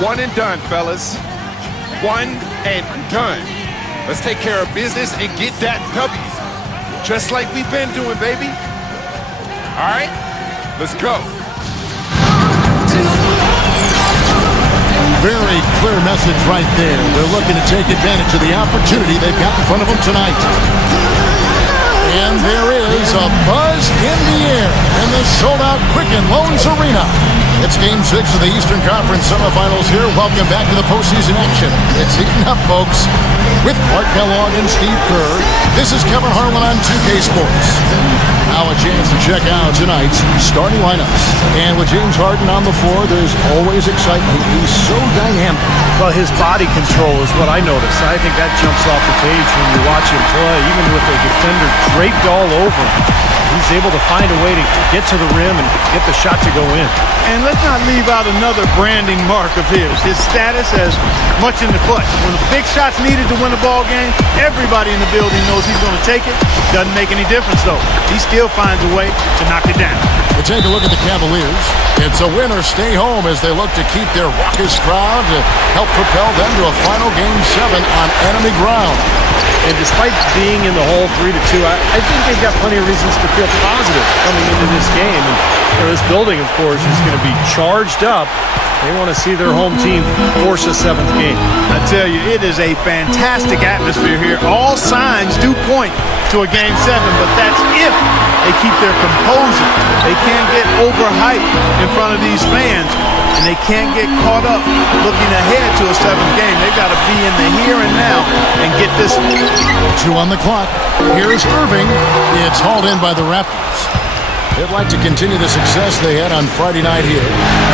One and done, fellas. One and done. Let's take care of business and get that W. Just like we've been doing, baby. All right, let's go. Very clear message right there. They're looking to take advantage of the opportunity they've got in front of them tonight. And there is a buzz in the air in the sold-out Quicken Loans Arena. It's Game 6 of the Eastern Conference semifinals here. Welcome back to the postseason action. It's heating up, folks. With Clark Kellogg and Steve Kerr, this is Kevin Harlan on 2K Sports. Now a chance to check out tonight's starting lineups. And with James Harden on the floor, there's always excitement. He's so dynamic. Well, his body control is what I noticed. I think that jumps off the page when you watch him play. Even with the defender draped all over him, he's able to find a way to get to the rim and get the shot to go in. And let's not leave out another branding mark of his status as much in the clutch. When the big shot's needed to win a ball game, everybody in the building knows he's going to take it. Doesn't make any difference, though. He still finds a way to knock it down. We'll take a look at the Cavaliers. It's a win or stay home as they look to keep their raucous crowd to help propel them to a final Game 7 on enemy ground. And despite being in the hole 3-2, I think they've got plenty of reasons to feel positive coming into this game. And this building, of course, is going to be charged up. They want to see their home team force a 7th game. I tell you, it is a fantastic atmosphere here. All signs do point to a Game 7, but that's if they keep their composure. They can't get overhyped in front of these fans, and they can't get caught up looking ahead to a 7th game. They've got to be in the here and now and get this one. 2 on the clock. Here's Irving. It's hauled in by the Raptors. They'd like to continue the success they had on Friday night here.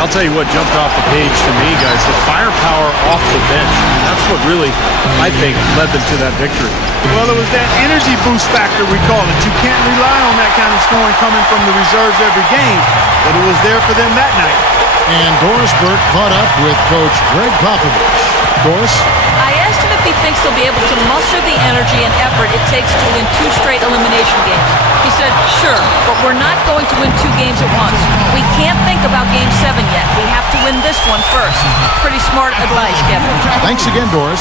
I'll tell you what jumped off the page to me, guys. The firepower off the bench. That's what really, I think, led them to that victory. Well, it was that energy boost factor, we call it. You can't rely on that kind of scoring coming from the reserves every game, but it was there for them that night. And Doris Burke caught up with Coach Greg Popovich. Doris? I asked him if he thinks they'll be able to muster the energy and effort it takes to win 2 straight elimination games. He said, sure, but we're not going to win 2 games at once. We can't think about Game 7 yet. We have to win this one first. Pretty smart advice, Kevin. Thanks again, Doris.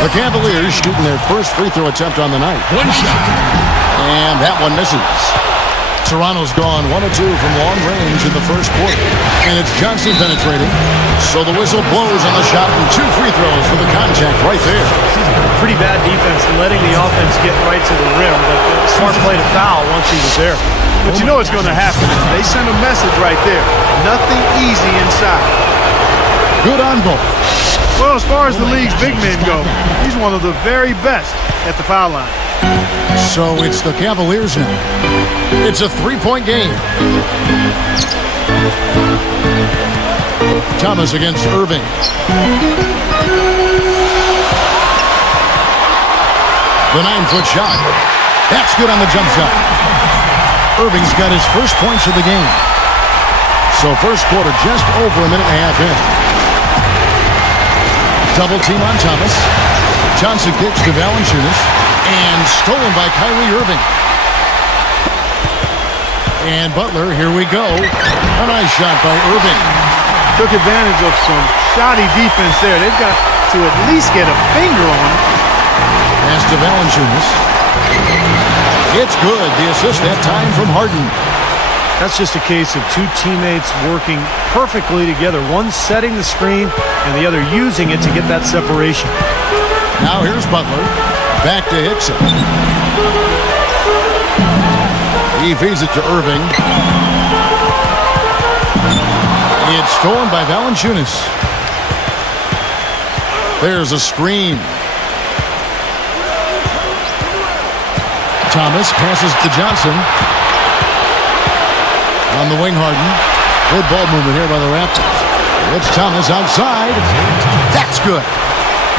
The Cavaliers shooting their first free throw attempt on the night. One shot. And that one misses. Toronto's gone 1 of 2 from long range in the first quarter. And it's Johnson penetrating. So the whistle blows on the shot and 2 free throws for the contact right there. Pretty bad defense letting the offense get right to the rim, but smart play to foul once he was there. But you know what's going to happen. They send a message right there. Nothing easy inside. Good on both. Well, as far as the league's big men go, he's one of the very best at the foul line. So it's the Cavaliers now. It's a 3-point game. Thomas against Irving. The 9-foot shot. That's good on the jump shot. Irving's got his first points of the game. So first quarter just over a minute and a half in. Double team on Thomas. Johnson kicks to Valanciunas. And stolen by Kyrie Irving. And Butler, here we go. A nice shot by Irving. Took advantage of some shoddy defense there. They've got to at least get a finger on it. Pass to Valanciunas. It's good. The assist that time from Harden. That's just a case of 2 teammates working perfectly together. One setting the screen and the other using it to get that separation. Now here's Butler. Back to Hickson. He feeds it to Irving. It's stolen by Valanciunas. There's a screen. Thomas passes to Johnson. On the wing, Harden. Good ball movement here by the Raptors. It's Thomas outside. That's good.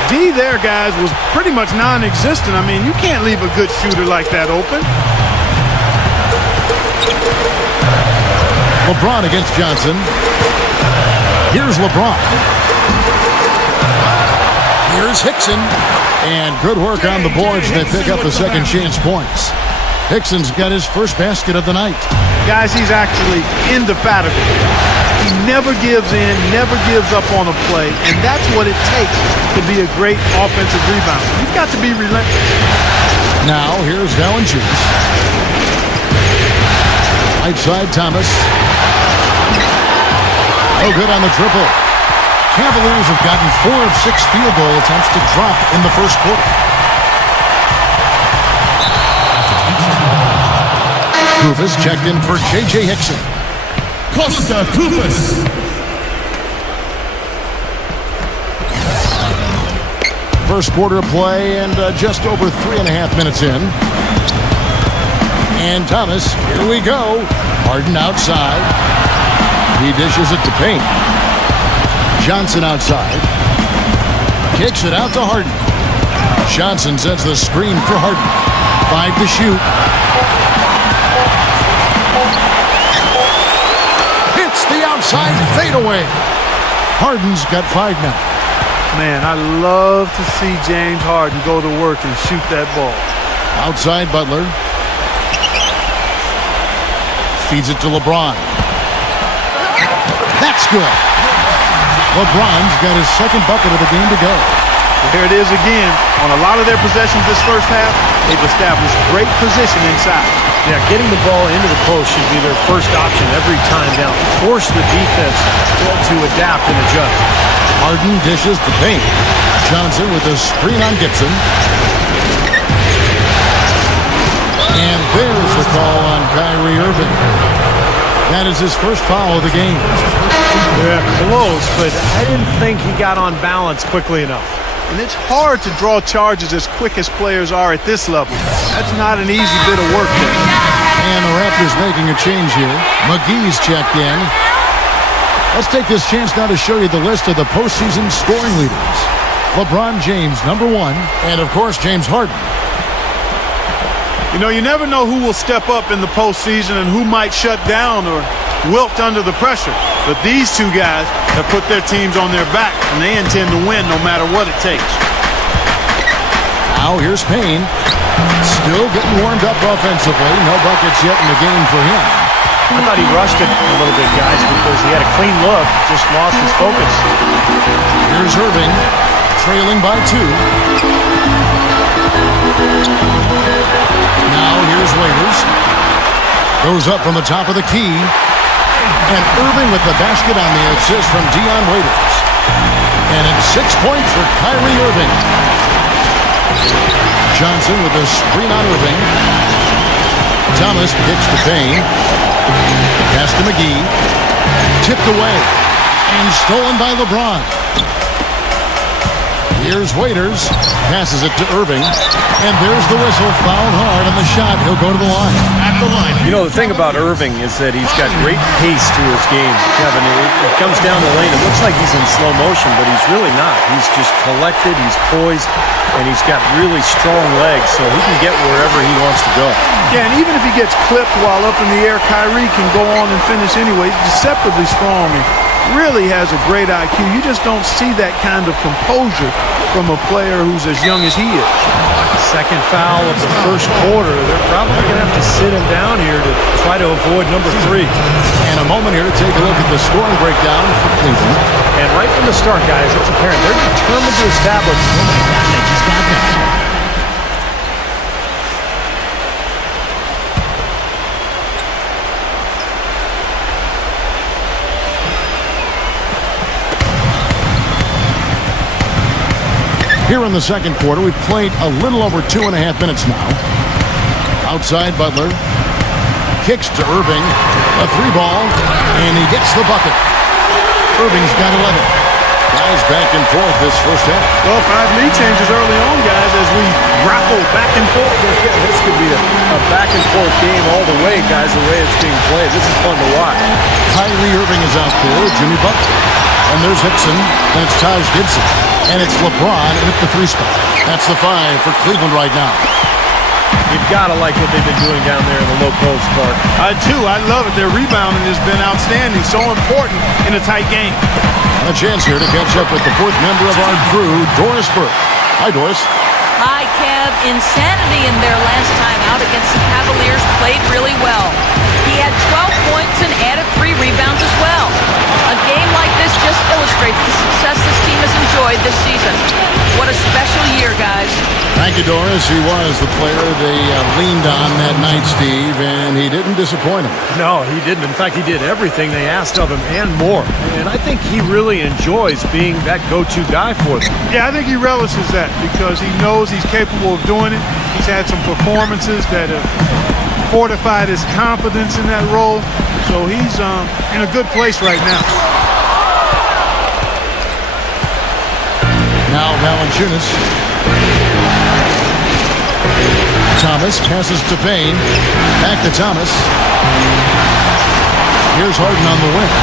D there, guys, was pretty much non-existent. I mean, you can't leave a good shooter like that open. LeBron against Johnson. Here's LeBron. Here's Hickson. And good work on the boards. They pick up the second chance points. Hickson's got his first basket of the night. Guys, he's actually indefatigable. He never gives in, never gives up on a play, and that's what it takes to be a great offensive rebounder. You've got to be relentless. Now, here's Valanciunas. Right side, Thomas. Oh, good on the triple. Cavaliers have gotten 4 of 6 field goal attempts to drop in the first quarter. Koufos checked in for J.J. Hickson. Costa Koufos. First quarter of play and just over 3.5 minutes in. And Thomas, here we go. Harden outside. He dishes it to Payne. Johnson outside. Kicks it out to Harden. Johnson sets the screen for Harden. 5 to shoot. Hits the outside fadeaway. Harden's got 5 now. Man, I love to see James Harden go to work and shoot that ball. Outside Butler. Feeds it to LeBron. That's good. LeBron's got his second bucket of the game to go. There it is again. On a lot of their possessions this first half, they've established great position inside. Yeah, getting the ball into the post should be their first option every time down. Force the defense to adapt and adjust. Harden dishes to Payne. Johnson with a screen on Gibson. And there's the call on Kyrie Irving. That is his first foul of the game. Yeah, close, but I didn't think he got on balance quickly enough. And it's hard to draw charges as quick as players are at this level. That's not an easy bit of work there. And the Raptors making a change here. McGee's checked in. Let's take this chance now to show you the list of the postseason scoring leaders. LeBron James, number 1. And, of course, James Harden. You know, you never know who will step up in the postseason and who might shut down or wilt under the pressure. But these two guys have put their teams on their back, and they intend to win no matter what it takes. Now here's Payne. Still getting warmed up offensively. No buckets yet in the game for him. I thought he rushed it a little bit, guys, because he had a clean look, just lost his focus. Here's Irving, trailing by 2. Now here's Waiters. Goes up from the top of the key. And Irving with the basket on the assist from Dion Waiters. And it's 6 points for Kyrie Irving. Johnson with a screen on Irving. Thomas kicks to Payne. Pass to McGee. Tipped away. And stolen by LeBron. Here's Waiters. Passes it to Irving. And there's the whistle. Fouled hard on the shot. He'll go to the line. At the line. You know, the thing about Irving is that he's got great pace to his game. Kevin, it comes down the lane. It looks like he's in slow motion, but he's really not. He's just collected. He's poised. And he's got really strong legs, so he can get wherever he wants to go. Yeah, and even if he gets clipped while up in the air, Kyrie can go on and finish anyway. He's deceptively strong and really has a great IQ. You just don't see that kind of composure from a player who's as young as he is. Second foul of the first quarter. They're probably going to have to sit him down here to try to avoid number 3. And a moment here to take a look at the scoring breakdown for Cleveland. And right from the start, guys, it's apparent they're determined to establish. Oh my God, they just got that. Here in the second quarter, we've played a little over 2.5 minutes now. Outside Butler. Kicks to Irving. A 3-ball. And he gets the bucket. Irving's got 11. Guys back and forth this first half. Well, 5 lead changes early on, guys, as we grapple back and forth. This could be a back and forth game all the way, guys, the way it's being played. This is fun to watch. Kyrie Irving is out there. Jimmy Butler. And there's Hickson. And it's Taj Gibson. And it's LeBron at the 3 spot. That's the 5 for Cleveland right now. You've got to like what they've been doing down there in the low post, Clark. I do. I love it. Their rebounding has been outstanding. So important in a tight game. And a chance here to catch up with the 4th member of our crew, Doris Burke. Hi, Doris. Hi, Kev. of insanity in their last time out against the Cavaliers. Played really well. He had 12 points and added 3 rebounds as well. A game like this just illustrates the success this team has enjoyed this season. What a special year, guys. Thank you, Doris. He was the player they leaned on that night, Steve, and he didn't disappoint them. No, he didn't. In fact, he did everything they asked of him and more. And I think he really enjoys being that go-to guy for them. Yeah, I think he relishes that because he knows he's capable of doing it. He's had some performances that have fortified his confidence in that role. So he's in a good place right now. Now Valanciunas. Thomas passes to Payne. Back to Thomas. Here's Harden on the wing.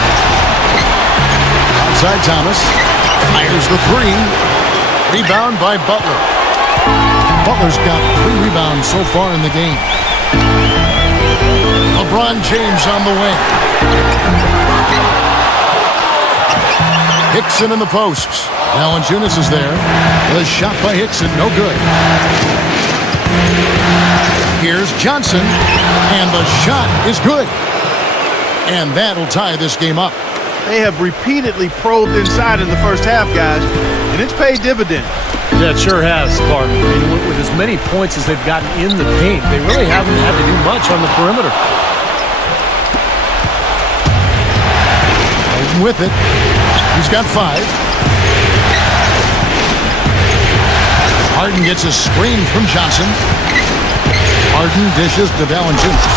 Outside Thomas. Fires the 3. Rebound by Butler. Butler's got 3 rebounds so far in the game. LeBron James on the wing. Hickson in the posts. Valanciunas is there. The shot by Hickson, no good. Here's Johnson, and the shot is good. And that'll tie this game up. They have repeatedly probed inside in the first half, guys, and it's paid dividends. Yeah, it sure has, Clark. I mean, with as many points as they've gotten in the paint, they really haven't had to do much on the perimeter. Harden with it. He's got 5. Harden gets a screen from Johnson. Harden dishes to Valanciunas.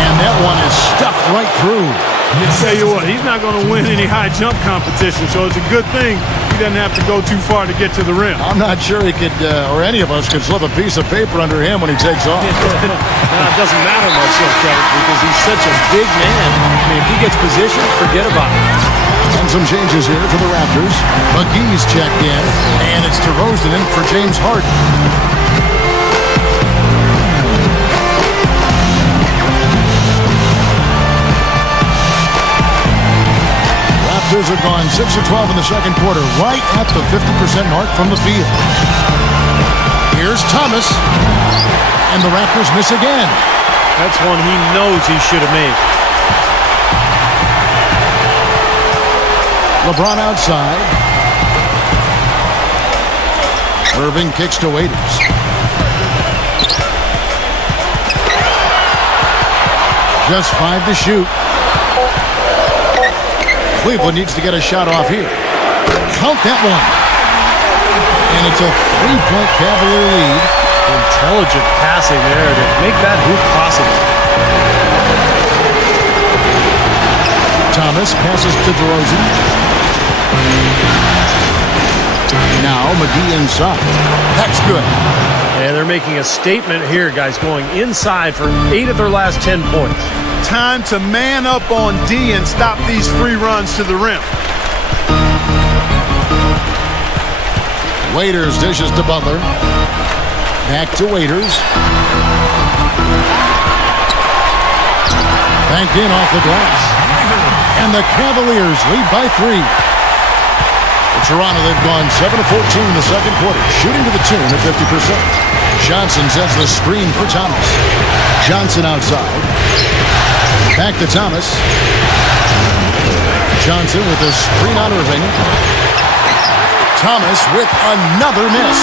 And that one is stuffed right through. I tell you what, he's not going to win any high jump competition, so it's a good thing he doesn't have to go too far to get to the rim. I'm not sure he could, or any of us could slip a piece of paper under him when he takes off. It doesn't matter much, though, Kevin, because he's such a big man. I mean, if he gets positioned, forget about it. And some changes here for the Raptors. McGee's checked in, and it's DeRozan in for James Harden. Raptors are gone 6 of 12 in the second quarter, right at the 50% mark from the field. Here's Thomas, and the Raptors miss again. That's one he knows he should have made. LeBron outside. Irving kicks to Waiters. Just 5 to shoot. Cleveland needs to get a shot off here. Count that one. And it's a 3-point Cavalier lead. Intelligent passing there to make that hoop possible. Thomas passes to DeRozan. Now McGee inside. That's good. And they're making a statement here, guys, going inside for 8 of their last 10 points. Time to man up on D and stop these free runs to the rim. Waiters dishes to Butler. Back to Waiters. Banked in off the glass. And the Cavaliers lead by 3. For Toronto, they've gone 7 of 14 in the second quarter, shooting to the tune at 50%. Johnson sets the screen for Thomas. Johnson outside. Back to Thomas. Johnson with a screen on Irving. Thomas with another miss.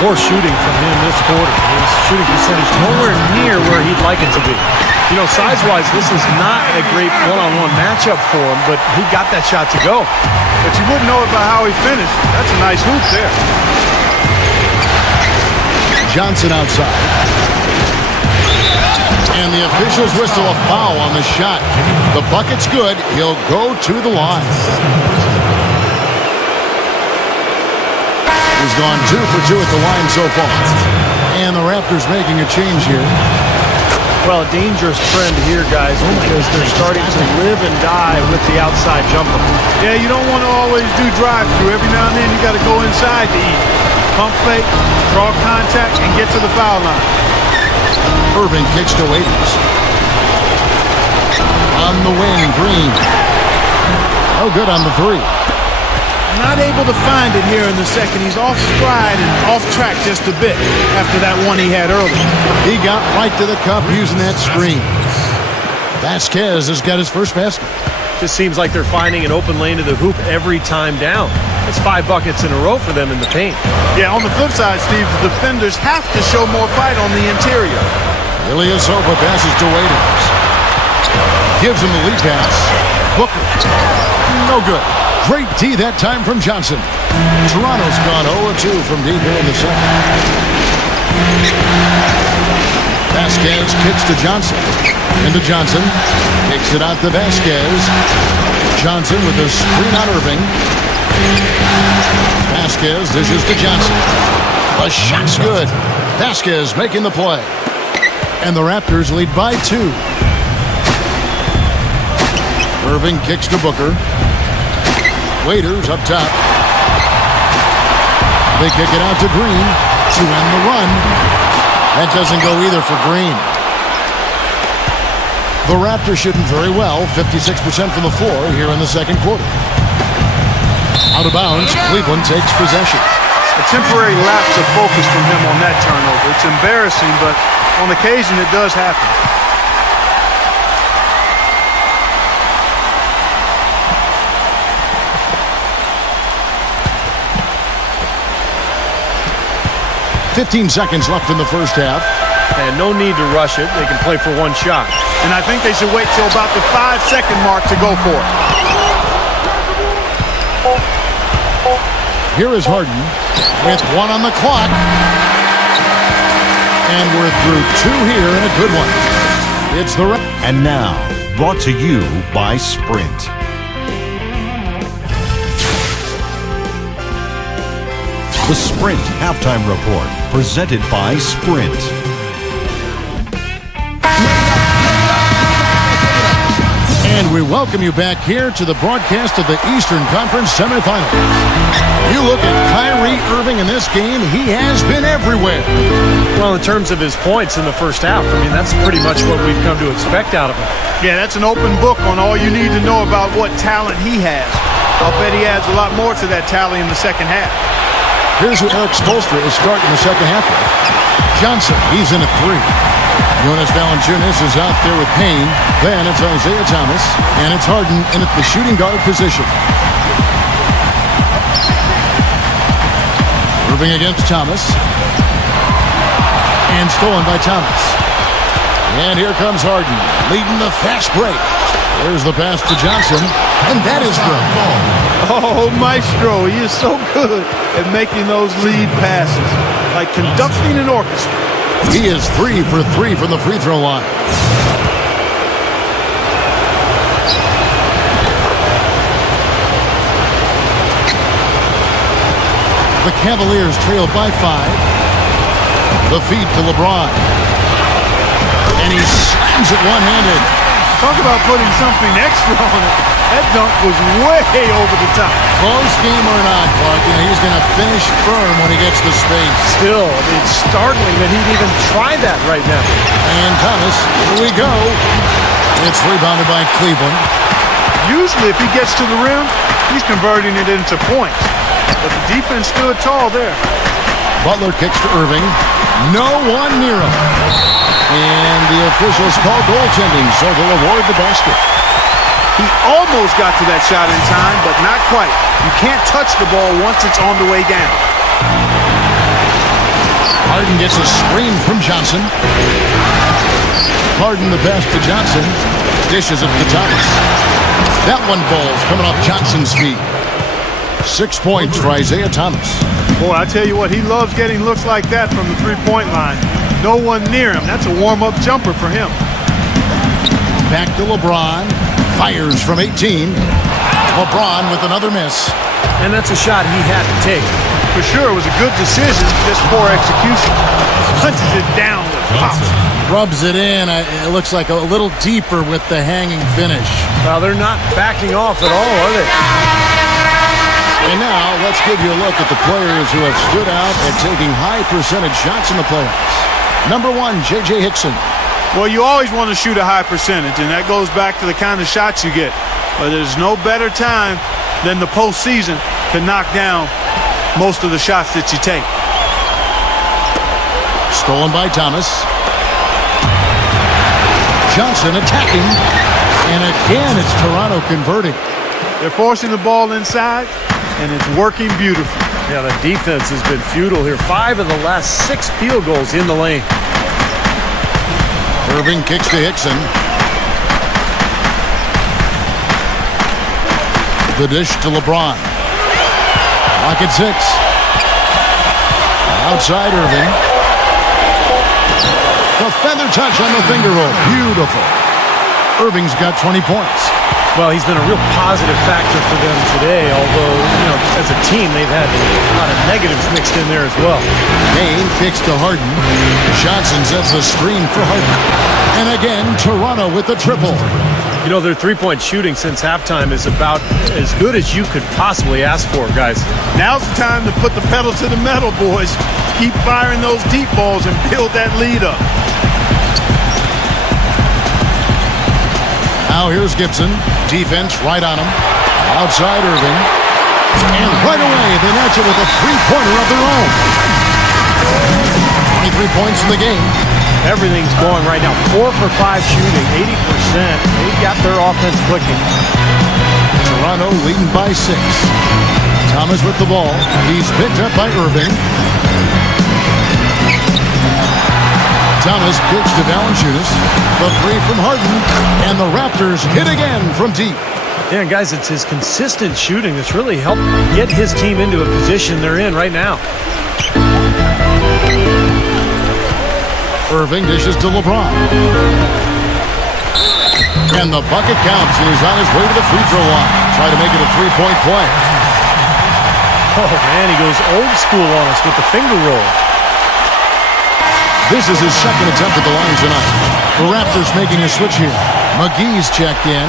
Poor shooting from him this quarter. His shooting percentage nowhere near where he'd like it to be. You know, size-wise, this is not a great one-on-one matchup for him, but he got that shot to go. But you wouldn't know it by how he finished. That's a nice hoop there. Johnson outside. And the officials whistle a foul on the shot. The bucket's good. He'll go to the line. He's gone 2 for 2 at the line so far. And the Raptors making a change here. Well, a dangerous trend here, guys, because they're starting to live and die with the outside jumper. Yeah, you don't want to always do drive-through. Every now and then you got to go inside to eat. Pump fake, draw contact, and get to the foul line. Irving kicks to Waiters. On the wing, Green. Oh, good on the 3. Not able to find it here in the second. He's off stride and off track just a bit after that one he had earlier. He got right to the cup using that screen. Vasquez has got his first basket. Just seems like they're finding an open lane to the hoop every time down. That's 5 buckets in a row for them in the paint. Yeah, on the flip side, Steve, the defenders have to show more fight on the interior. Ilyasova passes to Waiters. Gives him the lead pass. Booker. No good. Great D that time from Johnson. Toronto's gone 0-2 from deep here in the second. Vasquez kicks to Johnson. Into Johnson. Kicks it out to Vasquez. Johnson with a screen on Irving. Vasquez dishes to Johnson. The shot's good. Vasquez making the play. And the Raptors lead by 2. Irving kicks to Booker. Waiters up top. They kick it out to Green to end the run. That doesn't go either for Green. The Raptors shooting very well, 56% from the floor here in the second quarter. Out of bounds, Cleveland takes possession. A temporary lapse of focus from him on that turnover. It's embarrassing, but on occasion it does happen. $15 seconds left in the first half. And no need to rush it. They can play for one shot. And I think they should wait till about the 5-second mark to go for it. Here is Harden with 1 on the clock. And we're through 2 here and a good one. It's the... And now, brought to you by Sprint. The Sprint Halftime Report, presented by Sprint. And we welcome you back here to the broadcast of the Eastern Conference semifinals. You look at Kyrie Irving in this game, he has been everywhere. Well, in terms of his points in the first half, I mean, that's pretty much what we've come to expect out of him. Yeah, that's an open book on all you need to know about what talent he has. I'll bet he adds a lot more to that tally in the second half. Here's who Eric Spoelstra is starting the second half with. Johnson, he's in at 3. Jonas Valanciunas is out there with Payne. Then it's Isaiah Thomas. And it's Harden in at the shooting guard position. Irving against Thomas. And stolen by Thomas. And here comes Harden, leading the fast break. There's the pass to Johnson. And that is good. Oh, Maestro, he is so good at making those lead passes. Like conducting an orchestra. He is 3 for 3 from the free throw line. The Cavaliers trail by 5. The feed to LeBron. And he slams it one-handed. Talk about putting something extra on it. That dunk was way over the top. Close game or not, Clark, he's going to finish firm when he gets the space. Still, I mean, it's startling that he'd even try that right now. And Thomas, here we go. It's rebounded by Cleveland. Usually if he gets to the rim, he's converting it into points. But the defense stood tall there. Butler kicks to Irving. No one near him. And the officials call goaltending, so they'll award the basket. He almost got to that shot in time, but not quite. You can't touch the ball once it's on the way down. Harden gets a screen from Johnson. Harden the pass to Johnson. Dishes it to Thomas. That one falls coming off Johnson's feet. 6 points for Isaiah Thomas. Boy, I tell you what, he loves getting looks like that from the three-point line. No one near him. That's a warm-up jumper for him. Back to LeBron. Fires from 18. LeBron with another miss. And that's a shot he had to take. For sure, it was a good decision, just poor execution. Punches it down with pop. Rubs it in. It looks like a little deeper with the hanging finish. Well, they're not backing off at all, are they? And now, let's give you a look at the players who have stood out at taking high percentage shots in the playoffs. Number 1, J.J. Hickson. Well, you always want to shoot a high percentage, and that goes back to the kind of shots you get. But there's no better time than the postseason to to knock down most of the shots that you take. Stolen by Thomas. Johnson attacking. And again, it's Toronto converting. They're forcing the ball inside, and it's working beautifully. Yeah, the defense has been futile here. 5 of the last 6 field goals in the lane. Irving kicks to Hickson. The dish to LeBron. Clock at 6. Outside Irving. The feather touch on the finger roll. Beautiful. Irving's got 20 points. Well, he's been a real positive factor for them today, although, you know, as a team, they've had a lot of negatives mixed in there as well. Kane kicks to Harden. Johnson sets the screen for Harden. And again, Toronto with the triple. You know, their three-point shooting since halftime is about as good as you could possibly ask for, guys. Now's the time to put the pedal to the metal, boys. Keep firing those deep balls and build that lead up. Now here's Gibson. Defense right on him. Outside Irving. And right away, they match it with a three-pointer of their own. 23 points in the game. Everything's going right now. 4 for 5 shooting, 80%. They got their offense clicking. Toronto leading by 6. Thomas with the ball. He's picked up by Irving. Thomas kicks to Valanciunas. The three from Harden. And the Raptors hit again from deep. Yeah, guys, it's his consistent shooting that's really helped get his team into a position they're in right now. Irving dishes to LeBron. And the bucket counts, and he's on his way to the free throw line. Try to make it a three-point play. Oh, man, he goes old school on us with the finger roll. This is his second attempt at the line tonight. The Raptors making a switch here. McGee's checked in.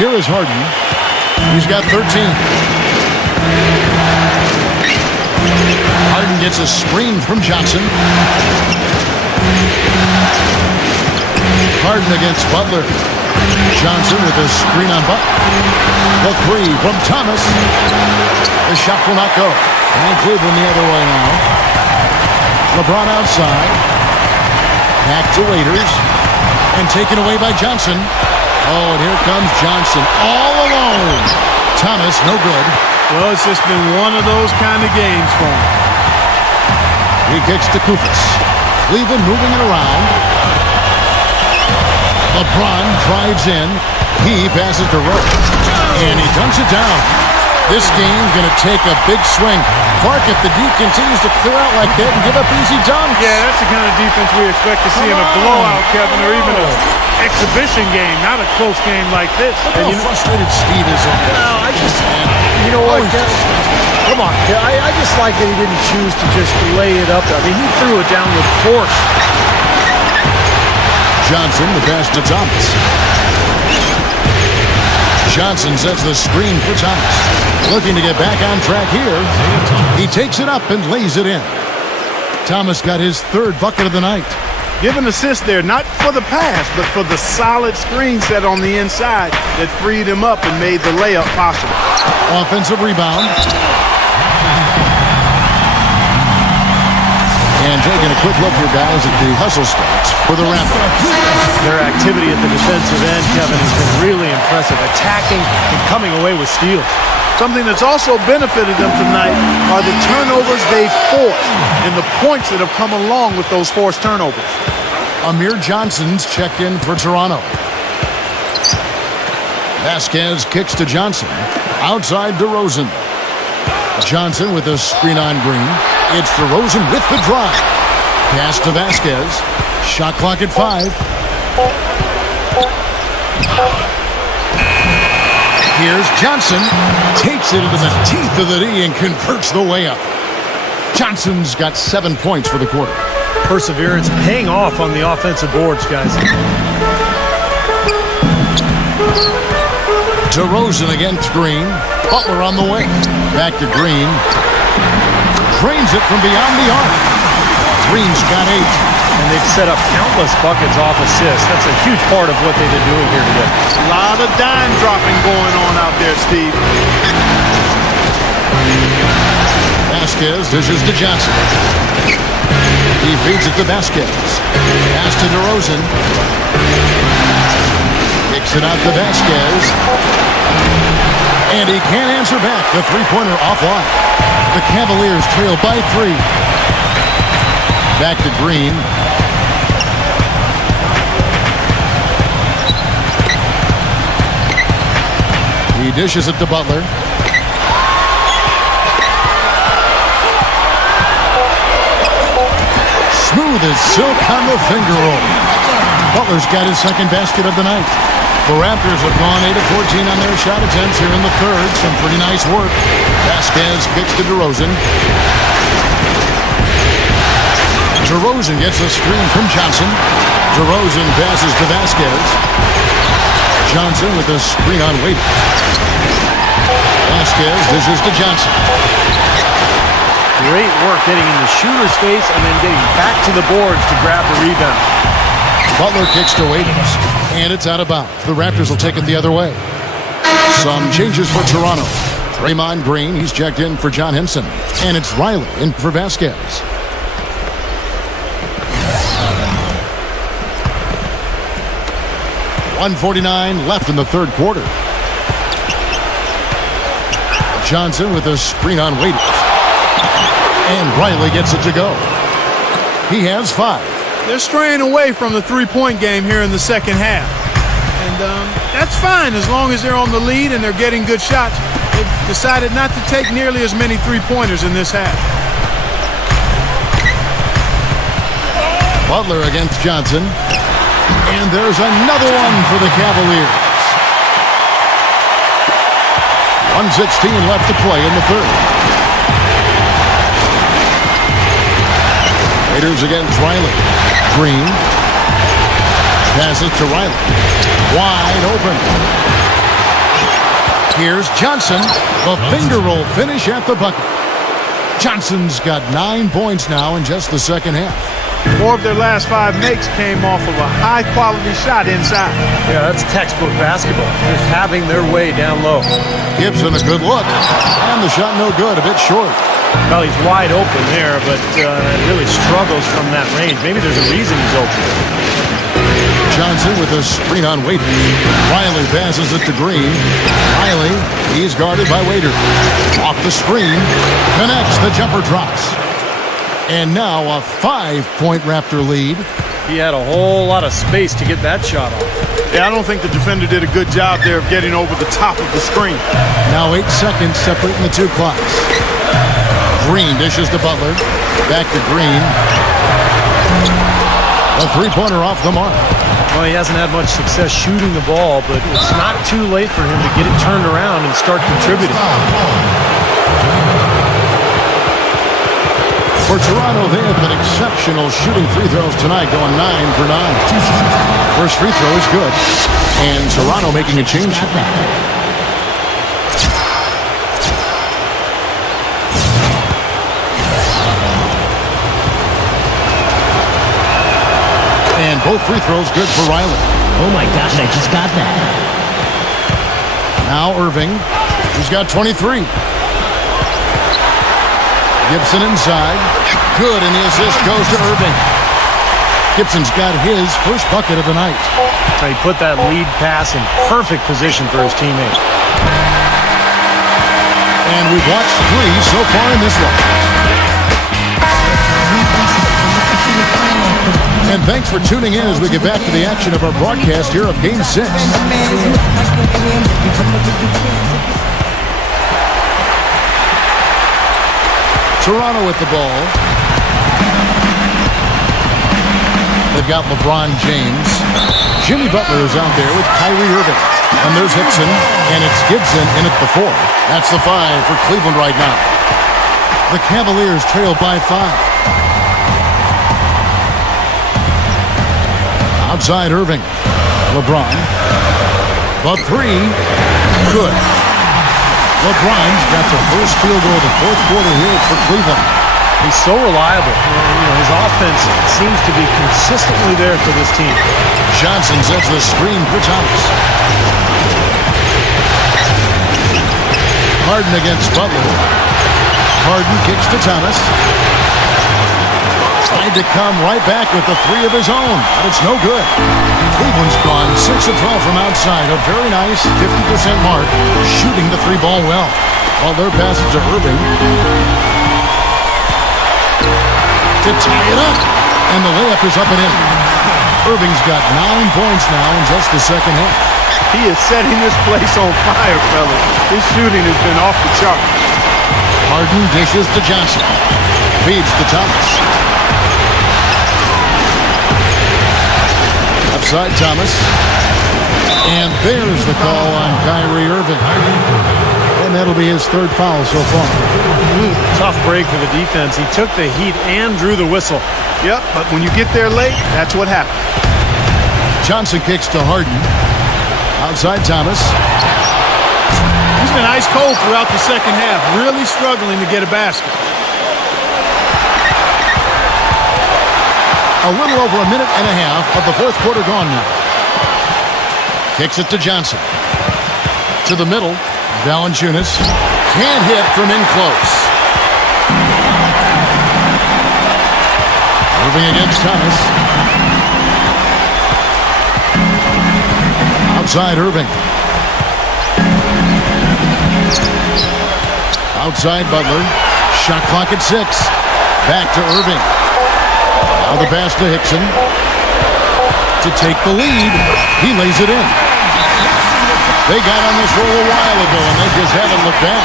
Here is Harden. He's got 13. Harden gets a screen from Johnson. Harden against Butler. Johnson with a screen on Butler. The three from Thomas. The shot will not go. And Cleveland the other way now. LeBron outside. Back to Waiters. And taken away by Johnson. Oh, and here comes Johnson all alone. Thomas, no good. Well, it's just been one of those kind of games for him. He kicks to Kufis. Cleveland moving it around. LeBron drives in. He passes to Rose. And he dunks it down. This game's going to take a big swing. Clark, if the D continues to clear out like that and give up easy dunks. Yeah, that's the kind of defense we expect to see in a blowout, Kevin, or even an exhibition game, not a close game like this. Look how frustrated Steve is. Well, you know what? Come on, I just like that he didn't choose to just lay it up. I mean, he threw it down with force. Johnson, the pass to Thomas. Johnson sets the screen for Thomas. Looking to get back on track here. He takes it up and lays it in. Thomas got his third bucket of the night. Give an assist there, not for the pass, but for the solid screen set on the inside that freed him up and made the layup possible. Offensive rebound. And taking a quick look here, guys, at the hustle stats for the Raptors. Their activity at the defensive end, Kevin, has been really impressive. Attacking and coming away with steals. Something that's also benefited them tonight are the turnovers they've forced and the points that have come along with those forced turnovers. Amir Johnson's checked in for Toronto. Vasquez kicks to Johnson. Outside DeRozan. Johnson with a screen on Green. It's DeRozan with the drive. Pass to Vasquez. Shot clock at 5. Here's Johnson. Takes it into the teeth of the D and converts the layup. Johnson's got 7 points for the quarter. Perseverance paying off on the offensive boards, guys. DeRozan against Green. Butler on the way. Back to Green. Drains it from beyond the arc. Green's got 8. And they've set up countless buckets off assists. That's a huge part of what they've been doing here today. A lot of dime dropping going on out there, Steve. Vasquez dishes to Johnson. He feeds it to Vasquez. Pass to DeRozan. Kicks it out to Vasquez. And he can't answer back. The three-pointer offline. The Cavaliers trail by 3. Back to Green. He dishes it to Butler. Smooth as silk on the finger roll. Butler's got his second basket of the night. The Raptors have gone 8 of 14 on their shot attempts here in the third. Some pretty nice work. Vasquez kicks to DeRozan. DeRozan gets a screen from Johnson. DeRozan passes to Vasquez. Johnson with a screen on Waiters. Vasquez dishes to Johnson. Great work getting in the shooter's face and then getting back to the boards to grab the rebound. Butler kicks to Waiters, and it's out of bounds. The Raptors will take it the other way. Some changes for Toronto. Draymond Green, he's checked in for John Henson. And it's Riley in for Vasquez. .149 left in the third quarter. Johnson with a screen on Waiters. And Riley gets it to go. He has 5. They're straying away from the three-point game here in the second half. And that's fine as long as they're on the lead and they're getting good shots. They've decided not to take nearly as many three-pointers in this half. Butler against Johnson. And there's another one for the Cavaliers. 1:16 left to play in the third. Raiders against Riley. Green. Passes to Riley. Wide open. Here's Johnson. The finger roll finish at the bucket. Johnson's got 9 points now in just the second half. 4 of their last 5 makes came off of a high-quality shot inside. Yeah, that's textbook basketball. Just having their way down low. Gibson a good look. And the shot no good, a bit short. Well, he's wide open there, but really struggles from that range. Maybe there's a reason he's open. Johnson with a screen on Waiters. Riley passes it to Green. Riley, he's guarded by Waiters. Off the screen, connects, the jumper drops. And now a 5-point Raptor lead. He had a whole lot of space to get that shot off. Yeah, I don't think the defender did a good job there of getting over the top of the screen. Now 8 seconds separating the two clocks. Green dishes to Butler. Back to Green. A three-pointer off the mark. Well, he hasn't had much success shooting the ball, but it's not too late for him to get it turned around and start contributing. For Toronto, they have been exceptional shooting free throws tonight, going 9 for 9. First free throw is good. And Toronto making a change. And both free throws good for Riley. Oh my gosh, I just got that. Now Irving. He's got 23. Gibson inside. Good, and the assist goes to Irving. Gibson's got his first bucket of the night. He put that lead pass in perfect position for his teammate. And we've watched 3 so far in this one. And thanks for tuning in as we get back to the action of our broadcast here of Game 6. Toronto with the ball. They've got LeBron James. Jimmy Butler is out there with Kyrie Irving. And there's Hickson, and it's Gibson in at the 4. That's the 5 for Cleveland right now. The Cavaliers trail by 5. Outside Irving. LeBron. The 3. Good. LeBron's got the first field goal of the fourth quarter here for Cleveland. He's so reliable. His offense seems to be consistently there for this team. Johnson sets the screen for Thomas. Harden against Butler. Harden kicks to Thomas. Tried to come right back with the three of his own, but it's no good. Cleveland's gone 6 of 12 from outside. A very nice 50% mark, shooting the three ball well. Butler passes to Irving. To tie it up, and the layup is up and in. Irving's got 9 points now in just the second half. He is setting this place on fire, fellas. His shooting has been off the chart. Harden dishes to Johnson. Feeds to Thomas. Upside Thomas. And there's the call on Kyrie Irving. And that'll be his third foul so far. Tough break for the defense. He took the heat and drew the whistle. Yep, but when you get there late, that's what happens. Johnson kicks to Harden. Outside Thomas. He's been ice cold throughout the second half, really struggling to get a basket. A little over a minute and a half of the fourth quarter gone now. Kicks it to Johnson. To the middle. Valanciunas can't hit from in close. Moving against Thomas. Outside Irving. Outside Butler. Shot clock at 6. Back to Irving. Now the pass to Hickson. To take the lead. He lays it in. They got on this roll a while ago, and they just haven't looked back.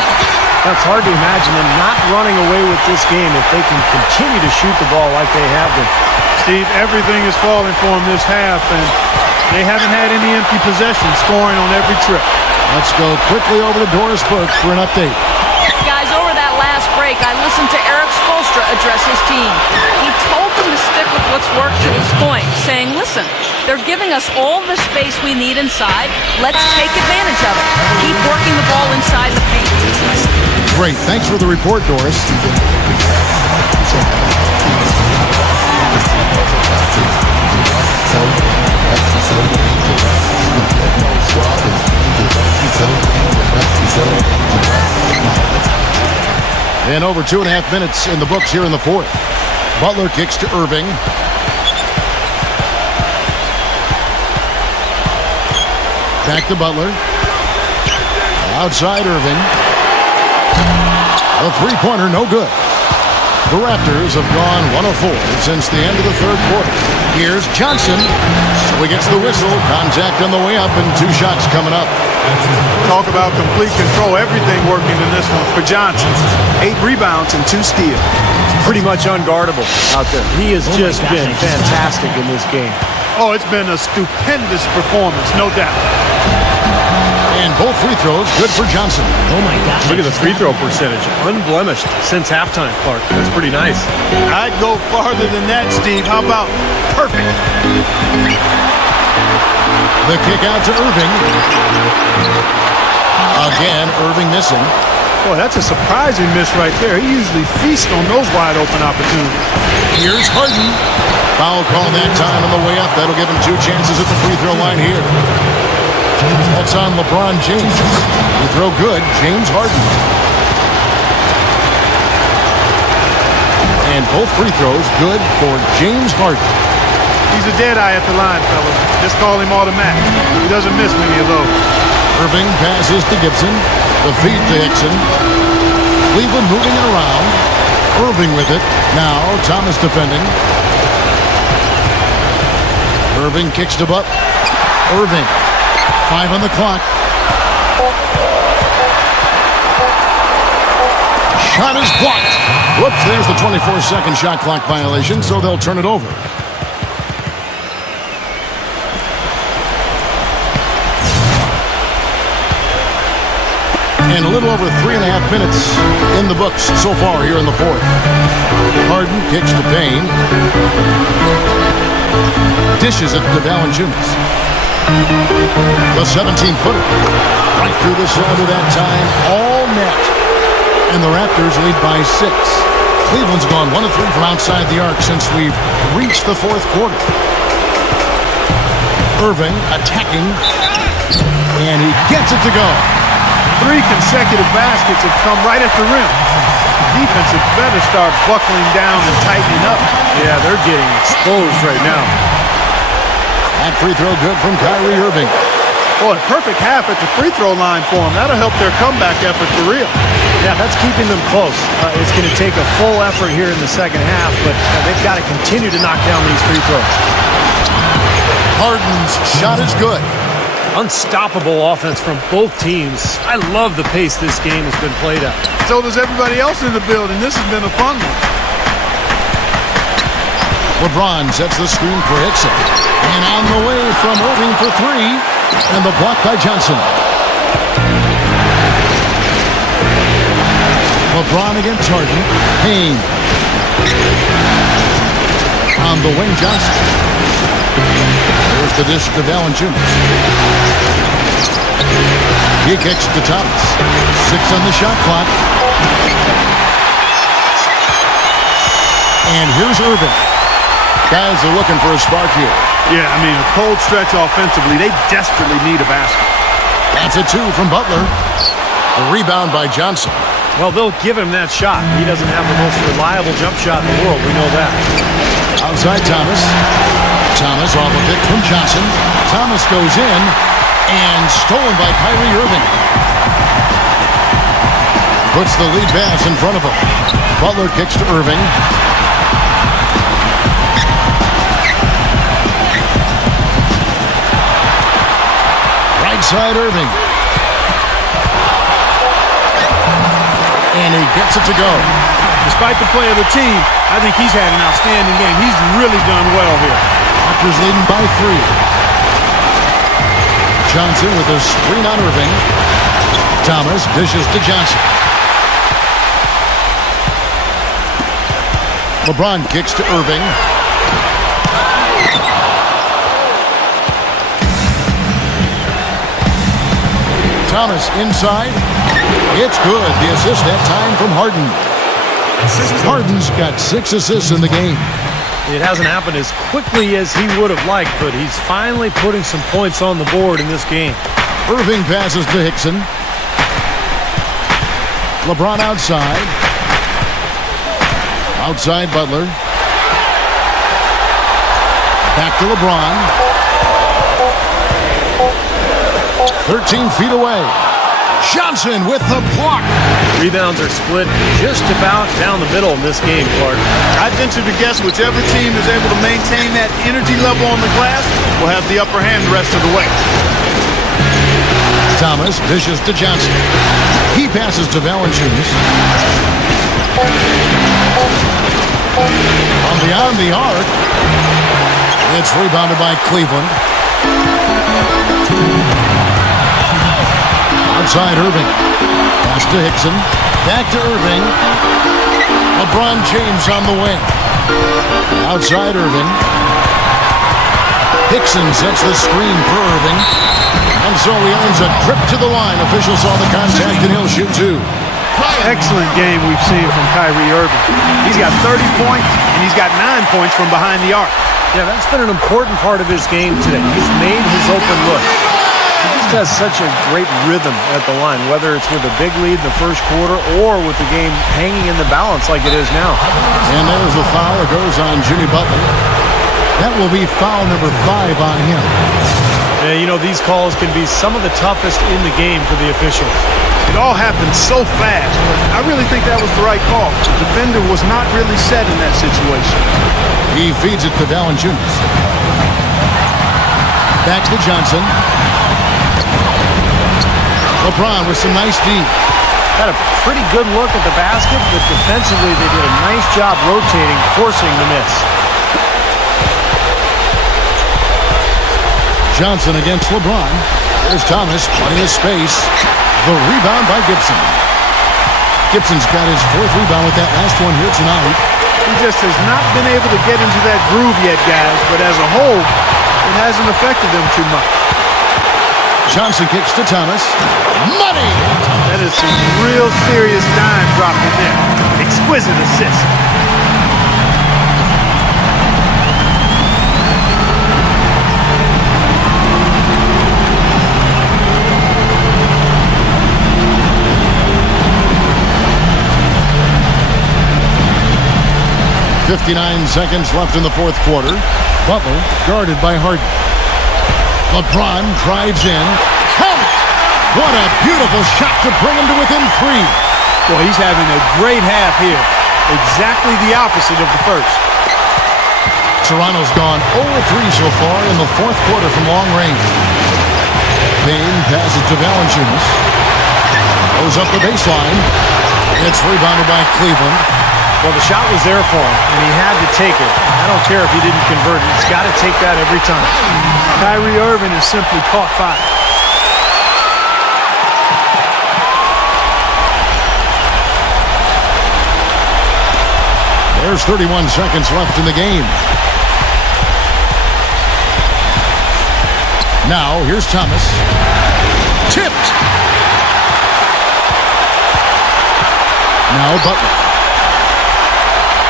That's hard to imagine them not running away with this game if they can continue to shoot the ball like they have been. Steve, everything is falling for them this half, and they haven't had any empty possessions, scoring on every trip. Let's go quickly over to Doris Burke for an update. Guys, over that last break, I listened to Eric Spoelstra address his team. He told them to stick with what's worked to this point, saying, listen, they're giving us all the space we need inside. Let's take advantage of it. Keep working the ball inside the paint. Great. Thanks for the report, Doris. And over 2.5 minutes in the books here in the fourth. Butler kicks to Irving. Back to Butler. Outside Irving. A three-pointer, no good. The Raptors have gone 1 of 4 since the end of the third quarter. Here's Johnson. So he gets the whistle. Contact on the way up and 2 shots coming up. Talk about complete control. Everything working in this one for Johnson. 8 rebounds and 2 steals. Pretty much unguardable out there. He has just been fantastic in this game. Oh, it's been a stupendous performance, no doubt. And both free throws good for Johnson. Oh, my gosh. Look at the free throw percentage. Unblemished since halftime, Clark. That's pretty nice. I'd go farther than that, Steve. How about perfect? The kick out to Irving. Again, Irving missing. Boy, that's a surprising miss right there. He usually feasts on those wide open opportunities. Here's Harden. Foul call that time on the way up. That'll give him 2 chances at the free throw line here. That's on LeBron James. You throw good, James Harden. And both free throws good for James Harden. He's a dead eye at the line, fellas. Just call him automatic. He doesn't miss many of those. Irving passes to Gibson. The feed to Hickson. Cleveland moving it around. Irving with it. Now Thomas defending. Irving kicks to Butt. Irving. 5 on the clock. Shot is blocked. Whoops, there's the 24-second shot clock violation, so they'll turn it over. And a little over 3.5 minutes in the books so far here in the fourth. Harden kicks to Payne. Dishes it to Valanciunas. The 17-footer. Right through the cylinder that time. All net. And the Raptors lead by 6. Cleveland's gone 1 of 3 from outside the arc since we've reached the fourth quarter. Irving attacking, and he gets it to go. 3 consecutive baskets have come right at the rim. Defense had better start buckling down and tightening up. Yeah, they're getting exposed right now. That free throw good from Kyrie Irving. Boy, perfect half at the free throw line for them. That'll help their comeback effort for real. Yeah, that's keeping them close. It's going to take a full effort here in the second half, but they've got to continue to knock down these free throws. Harden's shot is good. Unstoppable offense from both teams. I love the pace this game has been played at. So does everybody else in the building. This has been a fun one. LeBron sets the screen for Hickson. And on the way from Irving for 3. And the block by Johnson. LeBron against Harden. Payne. On the wing, Johnson. There's the dish to Valanciunas. He kicks to Thomas. 6 on the shot clock. And here's Irving. Guys are looking for a spark here. Yeah, I mean, a cold stretch offensively. They desperately need a basket. That's a 2 from Butler. A rebound by Johnson. Well, they'll give him that shot. He doesn't have the most reliable jump shot in the world. We know that. Outside Thomas. Thomas off a pick from Johnson. Thomas goes in and stolen by Kyrie Irving. Puts the lead pass in front of him. Butler kicks to Irving. Right side Irving. And he gets it to go. Despite the play of the team, I think he's had an outstanding game. He's really done well here. Raptors leading by 3. Johnson with a screen on Irving. Thomas dishes to Johnson. LeBron kicks to Irving. Thomas inside. It's good. The assist that time from Harden. Harden's got 6 assists in the game. It hasn't happened as quickly as he would have liked, but he's finally putting some points on the board in this game. Irving passes to Hickson. LeBron outside. Outside Butler. Back to LeBron. 13 feet away. Johnson with the block. Rebounds are split just about down the middle in this game, Clark. I'd venture to guess whichever team is able to maintain that energy level on the glass will have the upper hand the rest of the way. Thomas dishes to Johnson. He passes to Valanciunas. From beyond the arc, it's rebounded by Cleveland. Outside Irving. Pass to Hickson. Back to Irving. LeBron James on the wing. Outside Irving. Hickson sets the screen for Irving. And so he earns a trip to the line. Officials saw the contact and he'll shoot 2. Excellent game we've seen from Kyrie Irving. He's got 30 points, and he's got 9 points from behind the arc. Yeah, that's been an important part of his game today. He's made his open look. He just has such a great rhythm at the line, whether it's with a big lead in the first quarter or with the game hanging in the balance like it is now. And there's a foul. It goes on Jimmy Butler. That will be foul number 5 on him. Yeah, you know, these calls can be some of the toughest in the game for the officials. It all happened so fast, but I really think that was the right call. The defender was not really set in that situation. He feeds it to Valanciunas. Back to Johnson. LeBron with some nice deep. Got a pretty good look at the basket, but defensively they did a nice job rotating, forcing the miss. Johnson against LeBron. There's Thomas, plenty of space. The rebound by Gibson. Gibson's got his 4th rebound with that last one here tonight. He just has not been able to get into that groove yet, guys, but as a whole, it hasn't affected them too much. Johnson kicks to Thomas. Money! That is some real serious dime dropping there. exquisite assist. .59 seconds left in the fourth quarter. Butler guarded by Harden. LeBron drives in. Count it! What a beautiful shot to bring him to within 3. Well, he's having a great half here. Exactly the opposite of the first. Toronto's gone 0-3 so far in the fourth quarter from long range. Payne passes to Valanciunas. Goes up the baseline. It's rebounded by Cleveland. Well, the shot was there for him, and he had to take it. I don't care if he didn't convert it. He's got to take that every time. Kyrie Irving has simply caught fire. There's 31 seconds left in the game. Now, here's Thomas. Tipped! Now, Butler.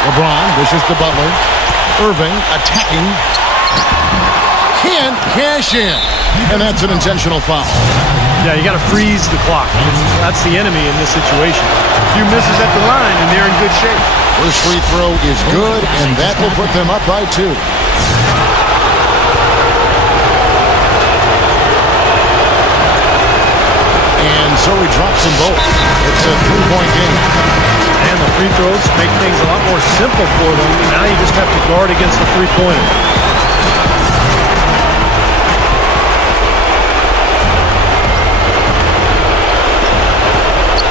LeBron dishes to Butler. Irving attacking. Can't cash in. And that's an intentional foul. Yeah, you got to freeze the clock. That's the enemy in this situation. A few misses at the line, and they're in good shape. First free throw is good, and that will put them up by 2. And so he drops them both. It's a 3-point game. And the free throws make things a lot more simple for them. Now you just have to guard against the three-pointer.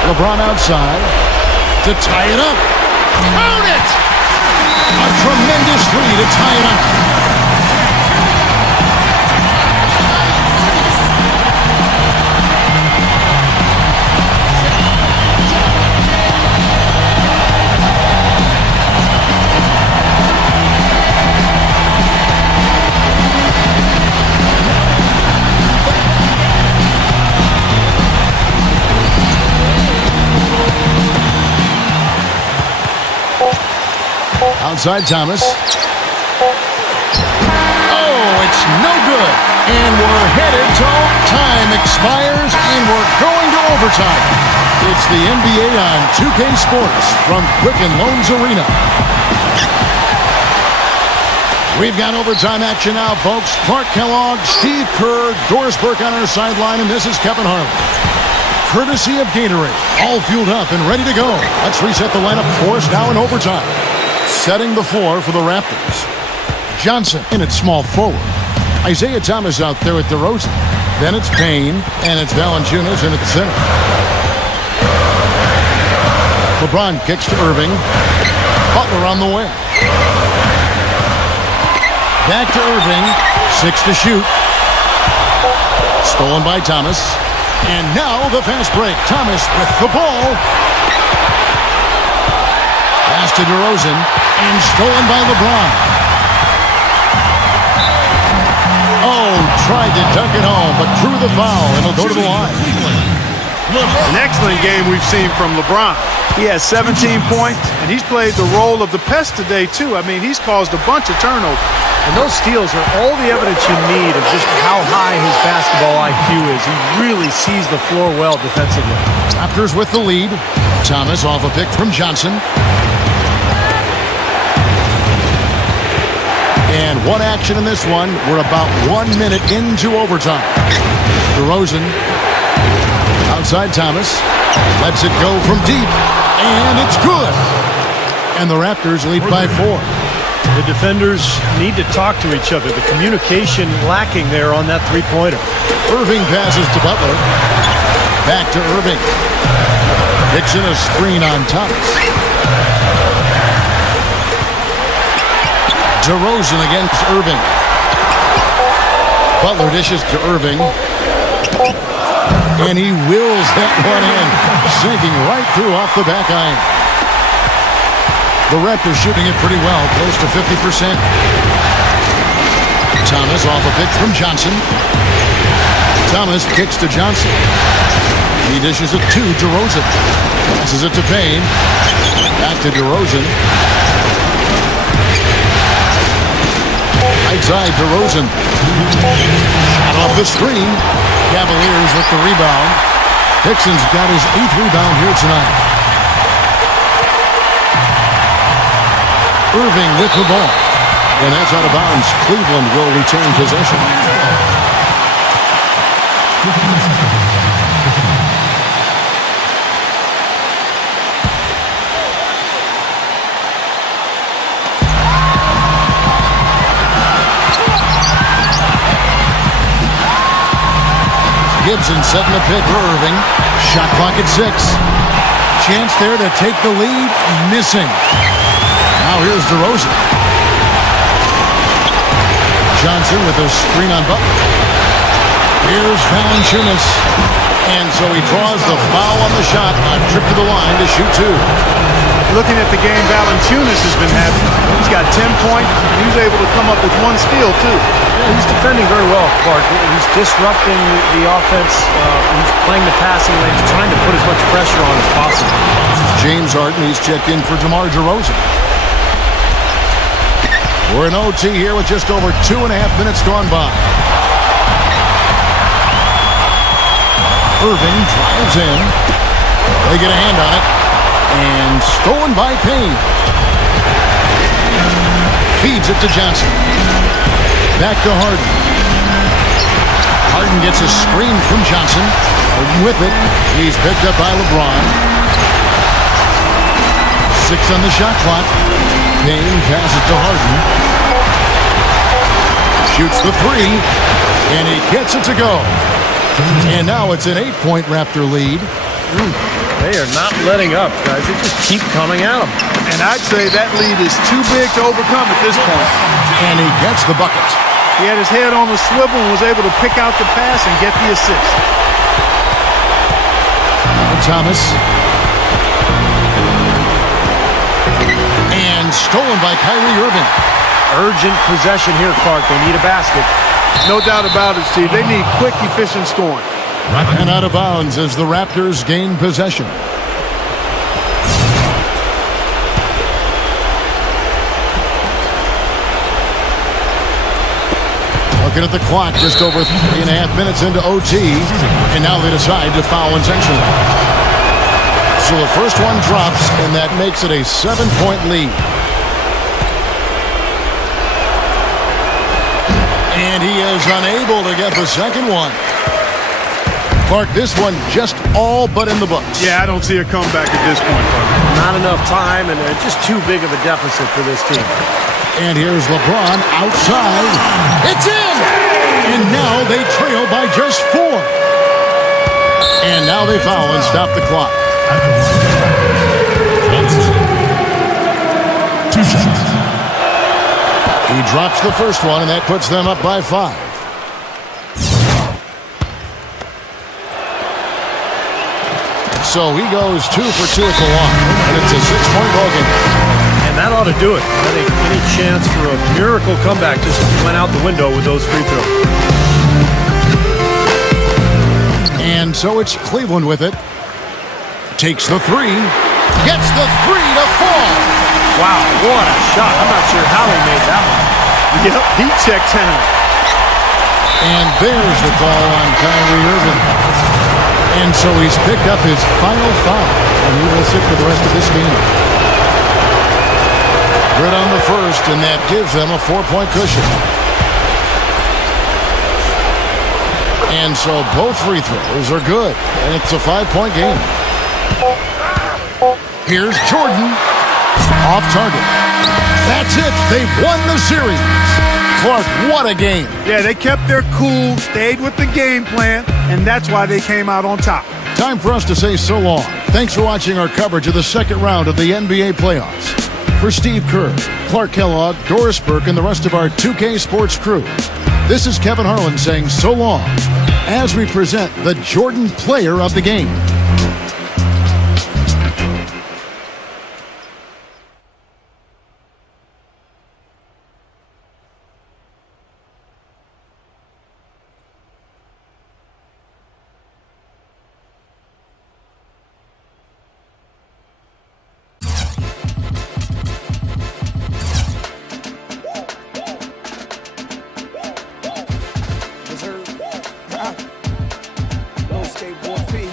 LeBron outside to tie it up. Count it! A tremendous three to tie it up. Outside Thomas. Oh, it's no good. And we're headed to time expires, and we're going to overtime. It's the NBA on 2K Sports from Quicken Loans Arena. We've got overtime action now, folks. Clark Kellogg, Steve Kerr, Doris Burke on our sideline, and this is Kevin Harlan. Courtesy of Gatorade, all fueled up and ready to go. Let's reset the lineup for us now in overtime. Setting the floor for the Raptors. Johnson in at small forward. Isaiah Thomas out there at DeRozan. Then it's Payne, and it's Valanciunas in at center. LeBron kicks to Irving. Butler on the wing. Back to Irving. 6 to shoot. Stolen by Thomas. And now the fast break. Thomas with the ball. Pass to DeRozan, and stolen by LeBron. Oh, tried to dunk it home, but drew the foul, and he'll go to the line. An excellent game we've seen from LeBron. He has 17 points, and he's played the role of the pest today, too. I mean, he's caused a bunch of turnovers. And those steals are all the evidence you need of just how high his basketball IQ is. He really sees the floor well defensively. Raptors with the lead. Thomas off a pick from Johnson. And one action in this one. We're about 1 minute into overtime. DeRozan outside Thomas. Lets it go from deep. And it's good. And the Raptors lead by 4. The defenders need to talk to each other. The communication lacking there on that three-pointer. Irving passes to Butler. Back to Irving. Dixon a screen on Thomas. DeRozan against Irving. Butler dishes to Irving. And he wills that one in. Sinking right through off the back iron. The Raptors shooting it pretty well, close to 50%. Thomas off a pick from Johnson. Thomas kicks to Johnson. He dishes it to DeRozan. Passes it to Payne. Back to DeRozan. Right side, DeRozan. Shot off the screen. Cavaliers with the rebound. Dixon's got his 8th rebound here tonight. Irving with the ball. And that's out of bounds. Cleveland will retain possession. Gibson setting the pick for Irving. Shot clock at 6. Chance there to take the lead. Missing. Now here's DeRozan. Johnson with a screen on Butler. Here's Valanciunas. And so he draws the foul on the shot. A trip to the line to shoot 2. Looking at the game Valanciunas has been having, he's got 10 points. He was able to come up with 1 steal, too. Yeah, he's defending very well, Clark. He's disrupting the offense. He's playing the passing lane. He's trying to put as much pressure on as possible. James Harden, he's checked in for DeMar DeRozan. We're in OT here with just over 2.5 minutes gone by. Irving drives in. They get a hand on it. And stolen by Payne. Feeds it to Johnson. Back to Harden. Harden gets a screen from Johnson. Harden with it. He's picked up by LeBron. 6 on the shot clock. Payne passes to Harden. Shoots the 3. And he gets it to go. And now it's an 8-point Raptor lead. They are not letting up, guys. They just keep coming at them. And I'd say that lead is too big to overcome at this point. And he gets the bucket. He had his head on the swivel and was able to pick out the pass and get the assist. Thomas. And stolen by Kyrie Irving. Urgent possession here, Clark. They need a basket. No doubt about it, Steve. They need quick, efficient scoring. And out of bounds as the Raptors gain possession. Looking at the clock, just over 3.5 minutes into OT. And now they decide to foul intentionally. So the first one drops, and that makes it a 7-point lead. And he is unable to get the second one. Clark, this one just all but in the books. Yeah, I don't see a comeback at this point, Clark. Not enough time, and just too big of a deficit for this team. And here's LeBron outside. It's in! And now they trail by just 4. And now they foul and stop the clock. 2 shots. He drops the first one, and that puts them up by 5. So he goes 2 for 2 at the line, and it's a 6-point ball game. And that ought to do it. I think any chance for a miracle comeback just went out the window with those free throws. And so it's Cleveland with it. Takes the 3. Gets the 3 to fall. Wow, what a shot. I'm not sure how he made that one. Yep, he checked him. And there's the call on Kyrie Irving. And so he's picked up his final foul, and he will sit for the rest of this game. Good on the first, and that gives them a 4-point cushion. And so both free throws are good, and it's a 5-point game. Here's Jordan. Off target. That's it. They've won the series. Clark, what a game. Yeah, they kept their cool, stayed with the game plan, and that's why they came out on top. Time for us to say so long. Thanks for watching our coverage of the second round of the NBA playoffs. For Steve Kerr, Clark Kellogg, Doris Burke, and the rest of our 2K Sports crew, this is Kevin Harlan saying so long as we present the Jordan Player of the Game.